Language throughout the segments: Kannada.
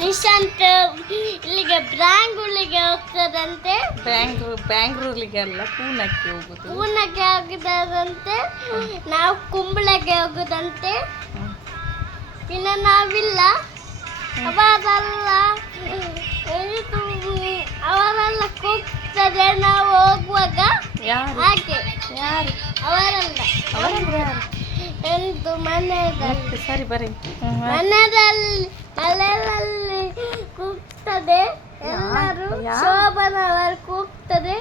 ನಿಶಾಂತ್ ಇಲ್ಲಿಗೆ ಬ್ಯಾಂಗ್ಳೂರಿಗೆ ಹೋಗ್ತದಂತೆ. ಬ್ಯಾಂಗ್ಳೂರಿಗೆ ಅಲ್ಲ, ಪೂನಕ್ಕೆ ಹೋಗಿದ್ದಾರಂತೆ. ನಾವು ಕುಂಬಳಗೆ ಹೋಗುದಂತೆ. ಇನ್ನು ನಾವಿಲ್ಲ, ಅವರೆಲ್ಲ ಕೂಗ್ತದೆ ನಾವು ಹೋಗುವಾಗ. ಹಾಗೆ ಅವರಲ್ಲ ಎಂಟು ಮನೆಯಲ್ಲಿ ಸರಿ ಬರೀ ಮನೆಯಲ್ಲಿ ಕೂಗ್ತದೆ. ಎಲ್ಲರೂ ಶೋಭನವರು ಕೂಗ್ತದೆ.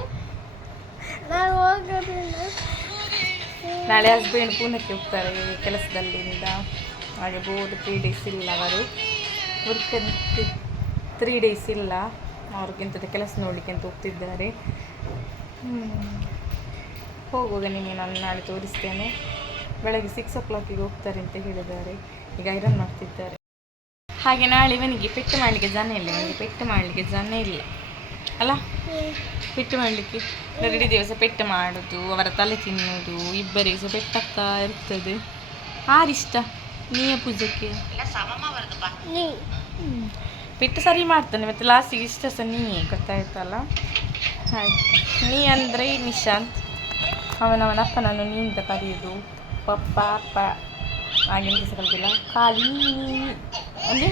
ನಾವು ಹೋಗೋದಿಲ್ಲ. ನಾಳೆ ಹಸ್ಬೆಂಡ್ ಪೂನಕ್ಕೆ ಹೋಗ್ತಾರೆ ಕೆಲಸದಲ್ಲಿಂದ. ಹಾಗೆ ಬೋರ್ಡ್ 3 days ಇಲ್ಲ, ಅವರು ವರ್ಕ್ 3 days ಇಲ್ಲ, ಅವ್ರಿಗಿಂತದ ಕೆಲಸ ನೋಡಲಿಕ್ಕೆ ಅಂತ ಹೋಗ್ತಿದ್ದಾರೆ. ಹೋಗುವಾಗ ನಿಮಗೆ ನಾನು ನಾಳೆ ತೋರಿಸ್ತೇನೆ. ಬೆಳಗ್ಗೆ 6 o'clock ಹೋಗ್ತಾರೆ ಅಂತ ಹೇಳಿದ್ದಾರೆ. ಈಗ ಐರನ್ ಮಾಡ್ತಿದ್ದಾರೆ. ಹಾಗೆ ನಾಳೆ ಇವನಿಗೆ ಪೆಟ್ಟು ಮಾಡಲಿಕ್ಕೆ ಜನ ಇಲ್ಲ. ಇವನಿಗೆ ಪೆಟ್ಟು ಮಾಡಲಿಕ್ಕೆ ಜನ ಇಲ್ಲ ಅಲ್ಲ. ಪೆಟ್ಟು ಮಾಡಲಿಕ್ಕೆ 2 ದಿವಸ ಪೆಟ್ಟು ಮಾಡೋದು, ಅವರ ತಲೆ ತಿನ್ನೋದು, ಇಬ್ಬರಿಗೆ ಸಹ ಪೆಟ್ಟಾಗ್ತಾ ಇರ್ತದೆ. ಆರಿಷ್ಟ ನೀಯ ಪೂಜೆಗೆ ಪೆಟ್ಟು ಸರಿ ಮಾಡ್ತಾನೆ, ಮತ್ತು ಲಾಸ್ಟಿಗೆ ಇಷ್ಟ ಸಹ ನೀಯೇ, ಗೊತ್ತಾಯ್ತಲ್ಲ. ಹಾಗೆ ನೀ ಅಂದರೆ ನಿಶಾಂತ್, ಅವನವನ ಅಪ್ಪನನ್ನು ನೀ ಅಂತ ಕರೆಯೋದು. ಪಪ್ಪ ಅಪ್ಪ ಹಾಗೆ ಸಹ ಕಲಿತಿಲ್ಲ. ಖಾಲಿ ಅಂದರೆ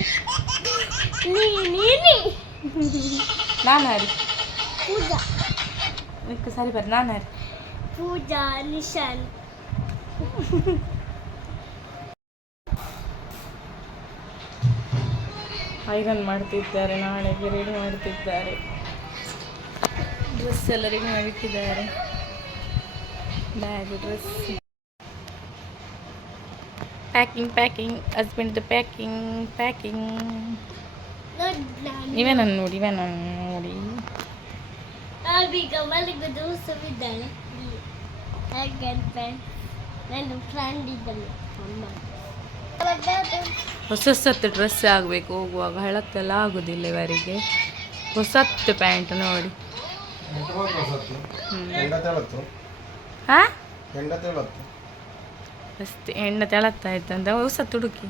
ನಾನು ಹರಿ ಪೂಜಾ ನಿಕ್ಕ ಸರಿ ಬರ್ರಿ. ನಾನು ಹರಿ ಪೂಜಾ ನಿಶಾಂತ್. ಐರನ್ ಮಾಡ್ತಿದ್ದಾರೆ, ನಾಳೆಗೆ ರೆಡಿ ಮಾಡ್ತಿದ್ದಾರೆ. ಡ್ರೆಸ್ ಎಲ್ಲ ರೆಡಿ ಮಾಡಿಟ್ಟಿದ್ದಾರೆ. Bag, dress, packing husband packing. ಇವೇ ನಾನು ನೋಡಿ ಈಗ ಮಲಗುದು ಸುವಿದ್ದಾಳೆ. ನನ್ನ ಫ್ರೆಂಡ್ ಇದ್ದಾಳೆ. ಹೊಸತ್ತು ಡ್ರೆಸ್ ಆಗಬೇಕು ಹೋಗುವಾಗ, ಹಳತ್ತೆಲ್ಲ ಆಗೋದಿಲ್ಲ ಇವರಿಗೆ. ಹೊಸತ್ತು ಪ್ಯಾಂಟ್ ನೋಡಿ. ಹಾಂ ಅಷ್ಟೇ, ಹೆಣ್ಣ ತೆಳತ್ತಾಯ್ತು ಅಂತ ಹೊಸತ್ತು ಹುಡುಕಿ.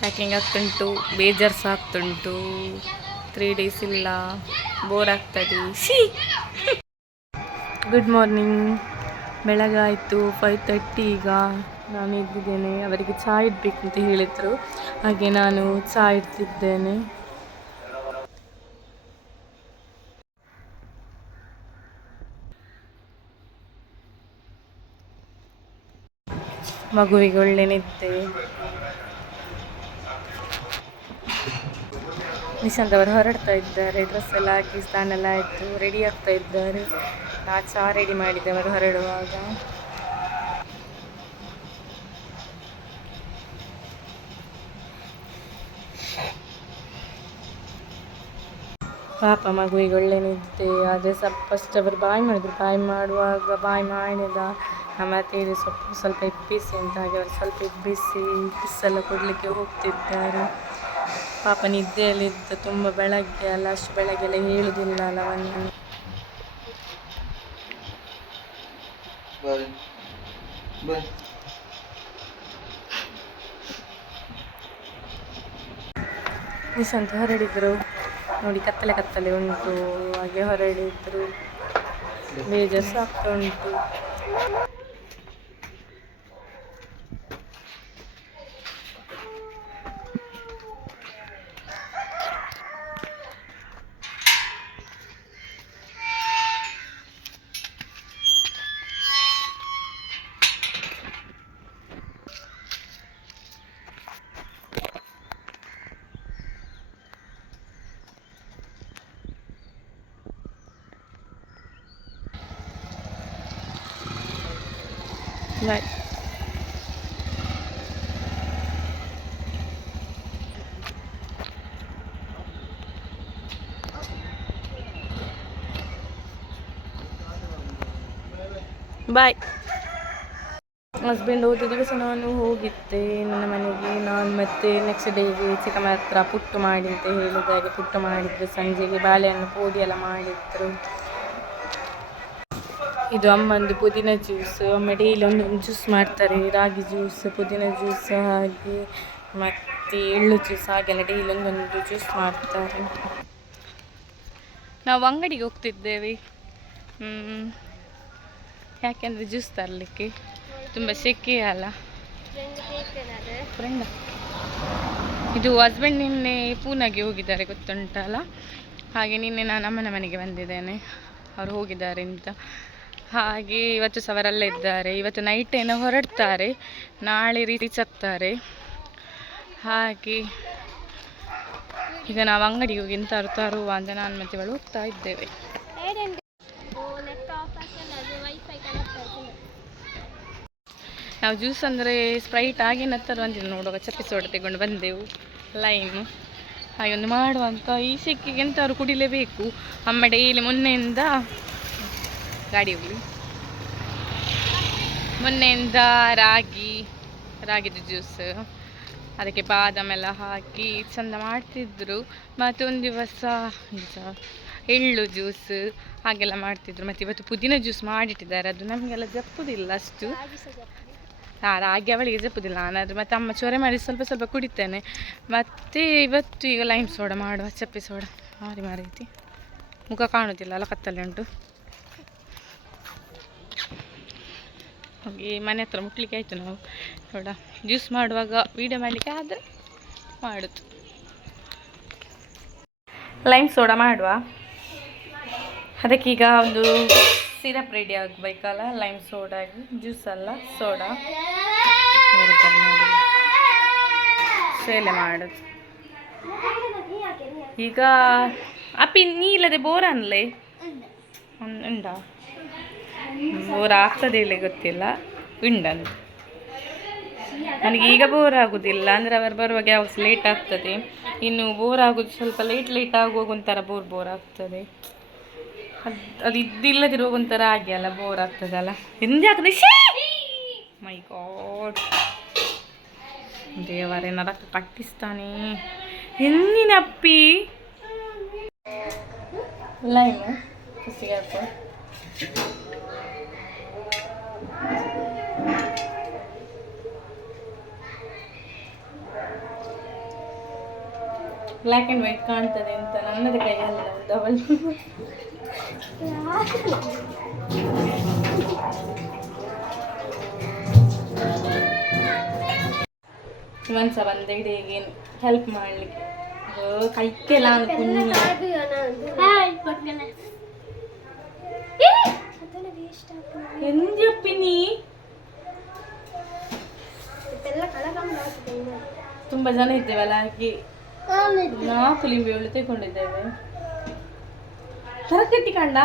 ಪ್ಯಾಕಿಂಗ್ ಆಗ್ತುಂಟು, ಬೇಜಾರು ಸಹ ಆಗ್ತುಂಟು. 3 days ಇಲ್ಲ, ಬೋರ್ ಆಗ್ತದೆ. Good morning. ಬೆಳಗಾಯಿತು, 5:30. ಈಗ ನಾನು ಇದ್ದಿದ್ದೇನೆ. ಅವರಿಗೆ ಚಹಾ ಇಡಬೇಕು ಅಂತ ಹೇಳಿದರು, ಹಾಗೆ ನಾನು ಚಹಾ ಇಡ್ತಿದ್ದೇನೆ. ಮಗುವಿಗೆ ಒಳ್ಳೆ ನಿದ್ದೆ. ನಿಶಾಂತ್ ಅವರು ಹೊರಡ್ತಾ ಇದ್ದಾರೆ. ಡ್ರೆಸ್ ಎಲ್ಲ ಹಾಕಿ ಸ್ನಾನ ಎಲ್ಲ ಆಯಿತು, ರೆಡಿ ಆಗ್ತಾ ಇದ್ದಾರೆ. ನಾ ಚಹಾ ರೆಡಿ ಮಾಡಿದ್ದೆ ಅವರು ಹೊರಡುವಾಗ. ಪಾಪ ಮಗುವಿಗೆ ಒಳ್ಳೆ ನಿದ್ದೆ. ಆದರೆ ಫಸ್ಟ್ ಅವರು ಬಾಯ್ ಮಾಡಿದ್ರು. ಬಾಯ್ ಮಾಡುವಾಗ ಬಾಯ್ ಮಾಡಿದ, ಮತ್ತು ಇದು ಸ್ವಲ್ಪ ಇಬ್ಬಿಸಿ ಅಂತ, ಹಾಗೆ ಅವರು ಸ್ವಲ್ಪ ಇಬ್ಬಿಸಿ ಕಿಸ್ಸೆಲ್ಲ ಕೊಡಲಿಕ್ಕೆ ಹೋಗ್ತಿದ್ದಾರೆ. ಪಾಪ ನಿದ್ದೆಯಲ್ಲಿದ್ದ, ತುಂಬ ಬೆಳಗ್ಗೆ ಅಲ್ಲ, ಅಷ್ಟು ಬೆಳಗ್ಗೆಲ್ಲ ಹೇಳುವುದಿಲ್ಲ ಅಲ್ಲ ಅವನು. ನಿಶಾಂತ್ ಹೊರಡಿದ್ರು ನೋಡಿ, ಕತ್ತಲೆ ಉಂಟು, ಹಾಗೆ ಹೊರಡಿದ್ರು. ಬೇಜಾರು ಸಹ ಆಗ್ತಾ ಉಂಟು. Bye. ಬಾಯ್. ಹಸ್ಬೆಂಡ್ ಹೋದ ದಿವಸ ನಾನು ಹೋಗಿದ್ದೆ ನನ್ನ ಮನೆಗೆ. ನಾನು ಮತ್ತೆ ನೆಕ್ಸ್ಟ್ ಡೇಗೆ ಚಿಕ್ಕಮ್ಮ ಹತ್ರ ಪುಟ್ಟು ಮಾಡಿ ಅಂತ ಹೇಳಿದಾಗೆ ಪುಟ್ಟು ಮಾಡಿದ್ರು. ಸಂಜೆಗೆ ಬಾಳೆಹಣ್ಣು ಪೋಡಿ ಎಲ್ಲ ಮಾಡಿದ್ರು. ಇದು ಅಮ್ಮಂದು ಪುದೀನ ಜ್ಯೂಸ್. ಅಮ್ಮ ಡೈಲಿ ಒಂದೊಂದು ಜ್ಯೂಸ್ ಮಾಡ್ತಾರೆ, ರಾಗಿ ಜ್ಯೂಸ್, ಪುದೀನ ಜ್ಯೂಸ್, ಹಾಗೆ ಮತ್ತು ಎಳ್ಳು ಜ್ಯೂಸ್, ಹಾಗೆಲ್ಲ ಡೈಲಿ ಒಂದೊಂದು ಜ್ಯೂಸ್ ಮಾಡ್ತಾರೆ. ನಾವು ಅಂಗಡಿಗೆ ಹೋಗ್ತಿದ್ದೇವೆ, ಯಾಕೆಂದರೆ ಜ್ಯೂಸ್ ತರಲಿಕ್ಕೆ. ತುಂಬ ಸೆಕೆ ಅಲ್ಲ ಫ್ರೆಂಡ. ಇದು ಹಸ್ಬೆಂಡ್ ನಿನ್ನೆ ಪೂನಾಗೆ ಹೋಗಿದ್ದಾರೆ ಗೊತ್ತುಂಟಲ್ಲ, ಹಾಗೆ ನಿನ್ನೆ ನಾನು ಅಮ್ಮನ ಮನೆಗೆ ಬಂದಿದ್ದೇನೆ, ಅವ್ರು ಹೋಗಿದ್ದಾರೆ ಅಂತ. ಹಾಗೆ ಇವತ್ತು ಸಹ ಅವರಲ್ಲೇ ಇದ್ದಾರೆ. ಇವತ್ತು ನೈಟ್ ಏನೋ ಹೊರಡ್ತಾರೆ, ನಾಳೆ ರೀಚ್ ಆಗ್ತಾರೆ. ಹಾಗೆ ಈಗ ನಾವು ಅಂಗಡಿಗೆ ಹೋಗಿ ಎಂತ ತರುವ ಅಂತ ನಾನು ಮತ್ತೆ ಇವಳು ಹೋಗ್ತಾ ಇದ್ದೇವೆ. ನಾವು ಜ್ಯೂಸ್ ಅಂದರೆ ಸ್ಪ್ರೈಟ್ ಆಗಿ ನತ್ತರು ಅಂತಿದ್ದು ನೋಡುವಾಗ ಚಪ್ಪಿ ಸೋಡ ತೆಗೊಂಡು ಬಂದೆವು ಲೈನು. ಹಾಗೆ ಒಂದು ಮಾಡುವಂತ ಈ ಸೆಕ್ಕಿಗೆ ಎಂಥವ್ರು ಕುಡಿಲೇಬೇಕು. ಅಮ್ಮ ಡೈಲಿ ಮೊನ್ನೆಯಿಂದ ಗಾಡಿ ಹೋಗಲಿ ಮೊನ್ನೆಯಿಂದ ರಾಗಿದು ಜ್ಯೂಸ್, ಅದಕ್ಕೆ ಬಾದಾಮ್ ಎಲ್ಲ ಹಾಕಿ ಚೆಂದ ಮಾಡ್ತಿದ್ರು. ಮತ್ತು ಒಂದು ದಿವಸ ಎಳ್ಳು ಜ್ಯೂಸ್ ಹಾಗೆಲ್ಲ ಮಾಡ್ತಿದ್ರು. ಮತ್ತು ಇವತ್ತು ಪುದೀನ ಜ್ಯೂಸ್ ಮಾಡಿಟ್ಟಿದ್ದಾರೆ, ಅದು ನಮಗೆಲ್ಲ ಜಪ್ಪುದಿಲ್ಲ ಅಷ್ಟು. ರಾಗಿ ಅವಳಿಗೆ ಜಪ್ಪುದಿಲ್ಲ, ನಾನಾದರೂ ಮತ್ತು ಅಮ್ಮ ಚೊರೆ ಮಾಡಿ ಸ್ವಲ್ಪ ಸ್ವಲ್ಪ ಕುಡಿತೇನೆ. ಮತ್ತು ಇವತ್ತು ಈಗ ಲೈಮ್ ಸೋಡಾ ಮಾಡುವ, ಚಪ್ಪಿ ಸೋಡಾ ಮಾರೈತಿ. ಮುಖ ಕಾಣುತ್ತಿಲ್ಲ ಅಲ್ಲ, ಕತ್ತಲೆ ಉಂಟು. ಹಾಗೆ ಮನೆ ಹತ್ರ ಮುಟ್ಲಿಕ್ಕೆ ಆಯಿತು. ನಾವು ನೋಡ ಜ್ಯೂಸ್ ಮಾಡುವಾಗ ವೀಡಿಯೋ ಮಾಡಲಿಕ್ಕೆ ಆದರೆ ಮಾಡೋದು. ಲೈಮ್ ಸೋಡಾ ಮಾಡುವ, ಅದಕ್ಕೀಗ ಒಂದು ಸಿರಪ್ ರೆಡಿ ಆಗಬೇಕಲ್ಲ, ಲೈಮ್ ಸೋಡಾಗಿ. ಜ್ಯೂಸ್ ಅಲ್ಲ, ಸೋಡಾ ಸೇಲೆ ಮಾಡೋದು. ಈಗ ಅಪ್ಪಿ ನೀ ಇಲ್ಲದೆ ಬೋರ್ ಅನ್ಲೇ ಉಂಡ, ಬೋರ್ ಆಗ್ತದೆ ಇಲ್ಲ ಗೊತ್ತಿಲ್ಲ, ಉಂಡಂದು. ನನಗೆ ಈಗ ಬೋರ್ ಆಗೋದಿಲ್ಲ, ಅಂದರೆ ಅವರು ಬರುವಾಗ ಯಾವಾಗ ಲೇಟ್ ಆಗ್ತದೆ. ಇನ್ನು ಬೋರ್ ಆಗೋದು ಸ್ವಲ್ಪ ಲೇಟ್ ಆಗುವಾಗ ಒಂಥರ ಬೋರ್ ಆಗ್ತದೆ. ಅದು ಇದ್ದಿಲ್ಲದಿರುವಾಗ ಒಂಥರ ಆಗಿ ಅಲ್ಲ, ಬೋರ್ ಆಗ್ತದಲ್ಲ. ಎಂದಾಗ್ತದೆ ಮೈ ಗಾಡ್, ದೇವರೇ ನರಕ ಕಟ್ಟಿಸ್ತಾನೆ. ಎಂದಿನ ಅಪ್ಪಿ ಲೈಮು ಫಸ್ಟಿಗೆ ಹಾಕುವ. ಬ್ಲ್ಯಾಕ್ ಆ್ಯಂಡ್ ವೈಟ್ ಕಾಣ್ತದೆ ಅಂತ ನನ್ನದೇ ಕೈಯಲ್ಲ ಡಬಲ್. ಇವನ್ ಸಹ ಬಂದೆ ಹೀಗೆ ಹೆಲ್ಪ್ ಮಾಡಲಿಕ್ಕೆ. ಕೈಕೆಲ್ಲ ಎಂದಪ್ಪಿನಿ ತುಂಬ ಜನ ಇದ್ದೇವಲ್ಲ, ಹಾಗೆ 4 ಲಿಂಬೆ ಹುಳಿ ತೆಗೊಂಡಿದ್ದೇವೆ. ತರಕಟ್ಟಿ ಕಂಡ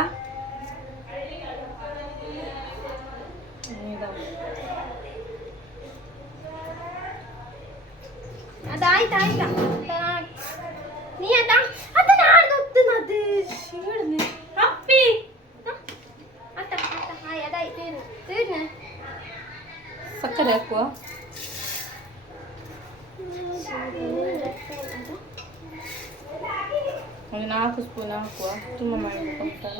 ಸಕ್ಕರೆ ಹಾಕುವ. ಒಂದು 4 ಸ್ಪೂನ್ ಹಾಕುವ, ತುಂಬ ಮಾಡಬೇಕು ಅಲ್ಲ.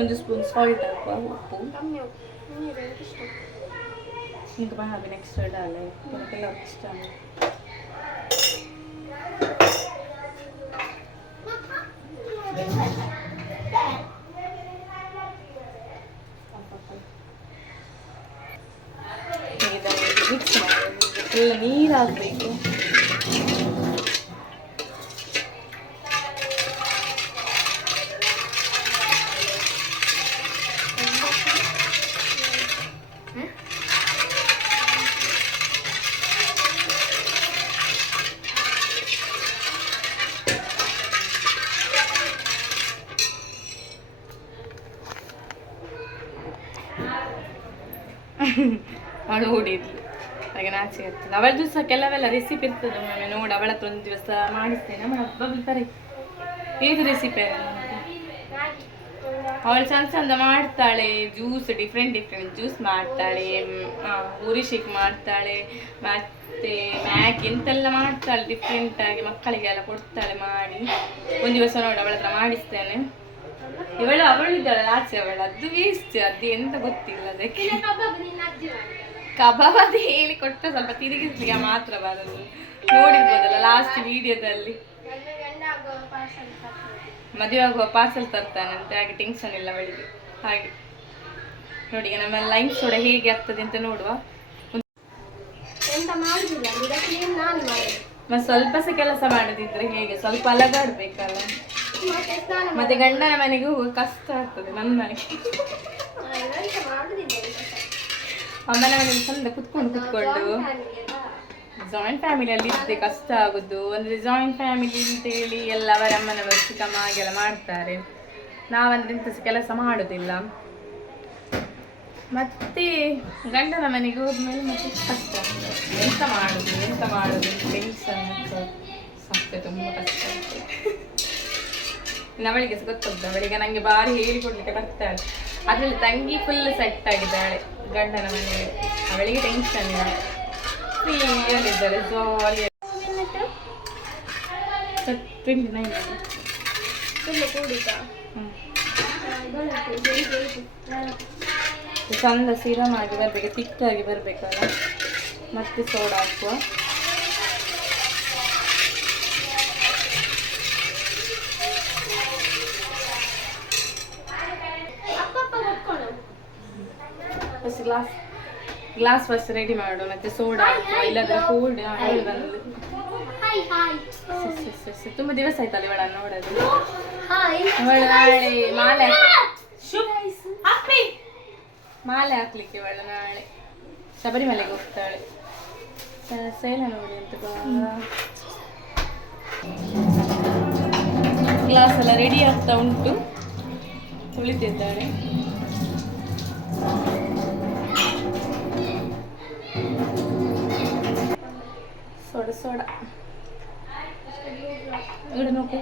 1 ಸ್ಪೂನ್ ಸಾಲ್ಟ್ ಹಾಕುವ, ಉಪ್ಪು. ನಿಂಗೆ ಬಣ್ಣ ನೆಕ್ಸ್ಟ್ ಡಾಲೆ ಎಲ್ಲ ಇಷ್ಟ. ಮಿಕ್ಸ್ ಮಾಡಿ ಎಲ್ಲ ನೀರು ಹಾಕಬೇಕು. ಅವಳು ಓಡಿದ್ಲು, ಹಾಗೆ ನಾಚೆ ಆಗ್ತದೆ. ಅವಳದು ಸಹ ಕೆಲವೆಲ್ಲ ರೆಸಿಪಿ ಇರ್ತದೆ, ಒಮ್ಮೆ ನೋಡಿ ಅವಳ ಹತ್ರ ಒಂದು ದಿವಸ ಮಾಡಿಸ್ತೇನೆ. ಬಬಲ್ ಕರೆ ಏದು ರೆಸಿಪಿ ಅವಳು ಚಂದ ಚಂದ ಮಾಡ್ತಾಳೆ. ಜ್ಯೂಸ್ ಡಿಫ್ರೆಂಟ್ ಜ್ಯೂಸ್ ಮಾಡ್ತಾಳೆ, ಉರಿ ಶೇಕ್ ಮಾಡ್ತಾಳೆ, ಮತ್ತು ಮತ್ತೆ ಮ್ಯಾಗಿ ಎಂತೆಲ್ಲ ಮಾಡ್ತಾಳೆ ಡಿಫ್ರೆಂಟ್ ಆಗಿ ಮಕ್ಕಳಿಗೆಲ್ಲ ಕೊಡ್ತಾಳೆ ಮಾಡಿ. ಒಂದು ದಿವಸ ನೋಡಿ ಅವಳ ಹತ್ರ ಮಾಡಿಸ್ತೇನೆ. ಅವಳಿದ್ದಾಳೆ ಆಚೆ, ಅದು ವೇಸ್ಟ್, ಅದು ಎಂತ ಗೊತ್ತಿಲ್ಲ ಅದಕ್ಕೆ. ಕಬಾಬ್ ಅದು ಹೇಳಿ ಕೊಟ್ಟರೆ ಸ್ವಲ್ಪ ತಿರುಗಿಸ್ಲಿಕ್ಕೆ ಮಾತ್ರ ಬರೋದು. ನೋಡಿರ್ಬೋದಲ್ಲ ಲಾಸ್ಟ್ ವಿಡಿಯೋದಲ್ಲಿ ಮದುವೆ ಆಗುವ ಪಾರ್ಸಲ್ ತರ್ತಾನಂತೆ, ಹಾಗೆ ಟೆನ್ಷನ್ ಇಲ್ಲ ಅವಳಿಗೆ. ಹಾಗೆ ನೋಡಿ ನಮ್ಮ ಲೈನ್ ಸೋಡಾ ಹೇಗೆ ಆಗ್ತದೆ ಅಂತ ನೋಡುವ. ಮತ್ತೆ ಸ್ವಲ್ಪ ಸಹ ಕೆಲಸ ಮಾಡದಿದ್ರೆ ಹೇಗೆ, ಸ್ವಲ್ಪ ಅಲಗಾಡ್ಬೇಕಲ್ಲ. ಮತ್ತೆ ಗಂಡನ ಮನೆಗೆ ಹೋಗುವ ಕಷ್ಟ ಆಗ್ತದೆ ನನಗೆ. ಅಮ್ಮನ ಮನೆಯಲ್ಲಿ ಚಂದ ಕುತ್ಕೊಂಡು ಜಾಯಿಂಟ್ ಫ್ಯಾಮಿಲಿಯಲ್ಲಿ ಇದ್ದೆ ಕಷ್ಟ ಆಗುದು. ಅಂದ್ರೆ ಜಾಯಿಂಟ್ ಫ್ಯಾಮಿಲಿ ಅಂತೇಳಿ ಎಲ್ಲ ಅವರ ಅಮ್ಮನವರು ಚಿಕ್ಕಮ್ಮ ಹಾಗೆಲ್ಲ ಮಾಡ್ತಾರೆ. ನಾವಂದ್ರೆ ಇಂಥ ಕೆಲಸ ಮಾಡುದಿಲ್ಲ. ಮತ್ತೆ ಗಂಡನ ಮನೆಗೆ ಹೋದ್ಮೇಲೆ ಮತ್ತೆ ಕಷ್ಟ ಆಗ್ತದೆ. ಎಂತ ಮಾಡುದು ಟೆನ್ಷನ್ ಆಗ್ತದೆ, ತುಂಬ ಕಷ್ಟ ಆಗ್ತದೆ. ಅವಳಿಗೆ ಗೊತ್ತುಂಟು, ಅವಳಿಗೆ ನಂಗೆ ಬಾರಿ ಹೇಳಿಕೊಡ್ಲಿಕ್ಕೆ ಬರ್ತಾಳೆ. ಅದ್ರಲ್ಲಿ ತಂಗಿ ಫುಲ್ ಸೆಟ್ ಆಗಿದ್ದಾಳೆ ಗಂಡನ ಮನೆಯಲ್ಲಿ, ಅವಳಿಗೆ ಟೆನ್ಷನ್ ಇಲ್ಲ, ಫ್ರೀಯಲ್ಲಿದ್ದಾರೆ, ಜಾಲಿ. 29 ಚಂದ ಸಿರಮ್ ಆಗಿ ಬರ್ಬೇಕು, ತಿಕ್ಕಾಗಿ ಬರ್ಬೇಕಲ್ಲ. ಮತ್ತೆ ಸೋಡಾ ಹಾಕುವ. ಫಸ್ಟ್ ಗ್ಲಾಸ್ ಫಸ್ಟ್ ರೆಡಿ ಮಾಡು, ಮತ್ತೆ ಸೋಡಾ ಹಾಕುವ, ಇಲ್ಲದ್ರೆ ಕೋಲ್ಡ್ ಆಯಿಲ್ ಬಂದು. ತುಂಬಾ ದಿವಸ ಆಯ್ತಲ್ಲ ಇವಳನ್ನ ನೋಡೋದು. ಇವಳು ನಾಳೆ ಮಾಲೆ ಹಾಕ್ಲಿಕ್ಕೆ, ಇವಳು ನಾಳೆ ಶಬರಿಮಲೆಗೆ ಹೋಗ್ತಾಳೆ. ಸೇಲ ನೋಡಿ ಅಂತ ಗ್ಲಾಸ್ ಎಲ್ಲ ರೆಡಿ ಆಗ್ತಾ ಉಂಟು, ಕುಳಿತಿದ್ದಾಳೆ. ಸೋಡಾ ഇവിടെ നോക്ക്.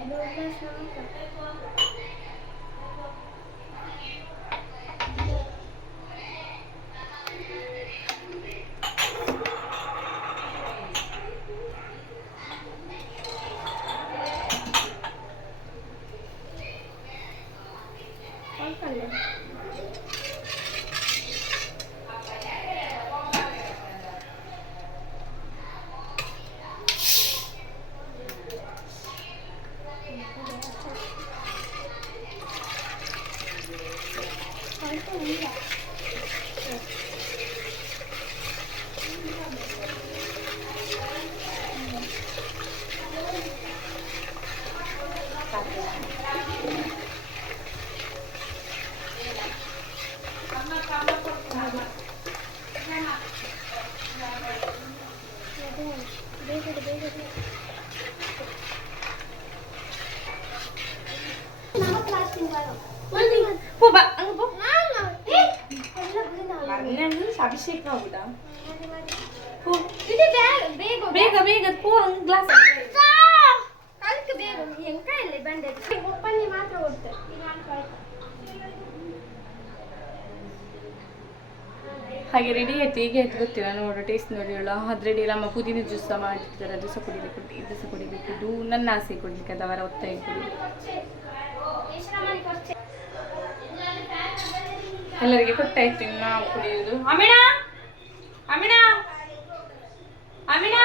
ಅಭಿಷೇಕ ಆಗುದಾ? ಬೇಗ ಬೇಗ ಪೂ ಗ್ಲಾಸ್ ಹಾಗೆ ರೆಡಿ ಆಯ್ತು. ಈಗ ಆಯ್ತು ಗೊತ್ತಿಲ್ಲ, ನೋಡು ಟೇಸ್ಟ್ ನೋಡಿ. ಅದು ರೆಡಿ. ನಮ್ಮ ಪುದೀನ ಜ್ಯೂಸ್ ಮಾಡಿರ್ತಾರೆ, ಅದು ಸಹ ಕುಡಿಬೇಕು, ಇದು ಸಹ ಕುಡಿಬೇಕು. ಇದು ನನ್ನ ಆಸೆ ಕುಡಿಲಿಕ್ಕೆ, ಅದು ಅವರ ಒತ್ತಾಯ ಕುಡಿಬೇಕು. ಎಲ್ಲರಿಗೆ ಕೊಟ್ಟಾಯ್ತು, ಇನ್ನು ನಾವು ಕುಡಿಯುವುದು. ಅಮಿಣಾ ಅಮಿಣಾ ಅಮಿಣಾ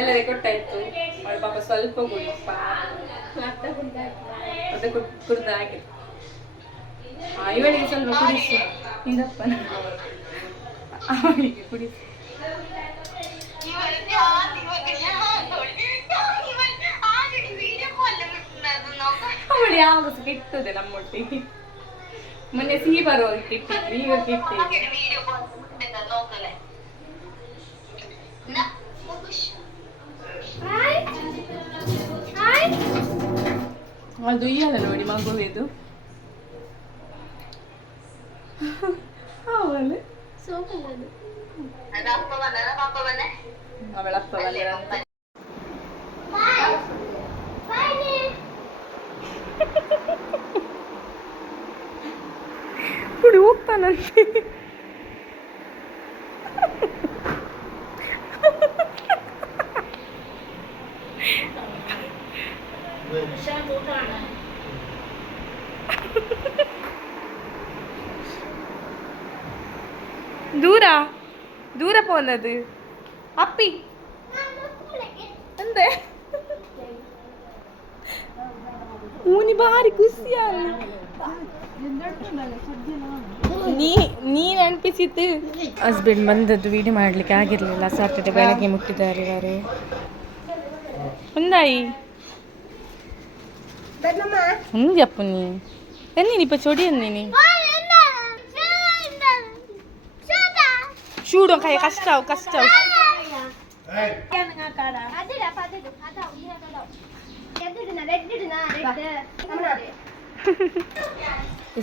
ಎಲ್ಲರಿಗೆ ಕೊಟ್ಟಾಯ್ತು. ಅವಳ ಪಾಪ ಸ್ವಲ್ಪ ಕುಡಿಯಪ್ಪ, ಅದು ಕುಡ್ದು ಹಾಕಿದ್ದು. ಇವಳಿಗೆ ಸ್ವಲ್ಪ ಕುಡಿಸು, ಇದಪ್ಪ ಅವಳಿಗೆ ಕುಡಿಸು. ಅವಳು ಯಾವಾಗ ಸಹ ಕೆಟ್ಟದೆ ನಮ್ಮೊಟ್ಟಿಗೆ. ಮೊನ್ನೆ ಸಿಹಿ ಬರುವಾಗ ಕೆಟ್ಟಿದ್ವಿ, ಈಗ ಕೆಟ್ಟಿದ್ವಿ. ಅದು ಇಯ್ಯಲ್ಲ ನೋಡಿ ಮಗುವಿದು. ಅವಳು ಅವಳಪ್ಪ ಬಂದ. ನೋಡಿ ಹೋಗ್ತಾನಂತೆ. ದೂರ ದೂರ ಪೋನದು ಅಪ್ಪಿ ಅಂದೆ ಊನಿ ಬಾರಿ ಖುಷಿಯ ನೀನು ಅನ್ಪಿಸಿತ್ತು. ಹಸ್ಬೆಂಡ್ ಬಂದದ್ದು ವಿಡಿಯೋ ಮಾಡಲಿಕ್ಕೆ ಆಗಿರಲಿಲ್ಲ. ಸಾಟರ್ಡೆ ಬೆಳಗ್ಗೆ ಮುಟ್ಟಿದ್ದಾರೆ ಇವರು. ಒಂದಾಯಿ ఉంది చెప్పు నీ ఎన్ని ఇప్పుడు చూడి ఉంది నీ చూడు కాయ కష్టావు కష్టావు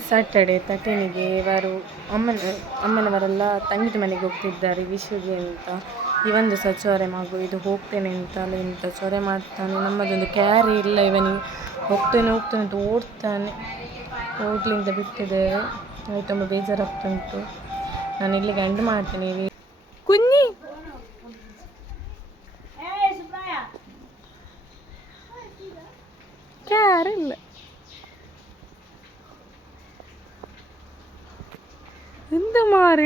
ಸಾಟರ್ಡೆ 13ಗೆ ಇವರು ಅಮ್ಮನವರೆಲ್ಲ ತಂಗಿದ ಮನೆಗೆ ಹೋಗ್ತಿದ್ದಾರೆ ವಿಶ್ವಗೆ ಅಂತ. ಇವಂದು ಸಹ ಚೊರೆ ಮಗು ಇದು ಹೋಗ್ತೇನೆ ಅಂತಲ್ಲ ಇಂತ ಚೊರೆ ಮಾಡ್ತಾನೆ. ನಮ್ಮದೊಂದು ಕ್ಯಾರಿ ಇಲ್ಲ ಇವನಿಗೆ. ಹೋಗ್ತೇನೆ ಅಂತ ಓಡ್ತಾನೆ. ಹೋಗ್ಲಿಂದ ಬಿಟ್ಟಿದ್ದೇವೆ. ನನಗೆ ತುಂಬ ಬೇಜಾರಾಗ್ತುಂಟು. ನಾನು ಇಲ್ಲಿಗೆ ಎಂಡ್ ಮಾಡ್ತೀನಿ ಕುഞ്ഞി ಕ್ಯಾರಿಲ್ಲ ಎಂತ ಮಾರಿ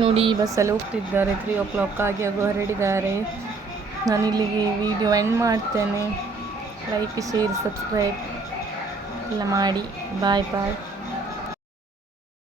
ನೋಡಿ. ಬಸ್ಸಲ್ಲಿ ಹೋಗ್ತಿದ್ದಾರೆ. 3 o'clock ಆಗಿ ಹೊರಡಿದ್ದಾರೆ. ನಾನು ಇಲ್ಲಿಗೆ ವಿಡಿಯೋ ಎಂಡ್ ಮಾಡ್ತೇನೆ. ಲೈಕ್ ಶೇರ್ ಸಬ್ಸ್ಕ್ರೈಬ್ ಎಲ್ಲ ಮಾಡಿ. ಬಾಯ್ ಬಾಯ್.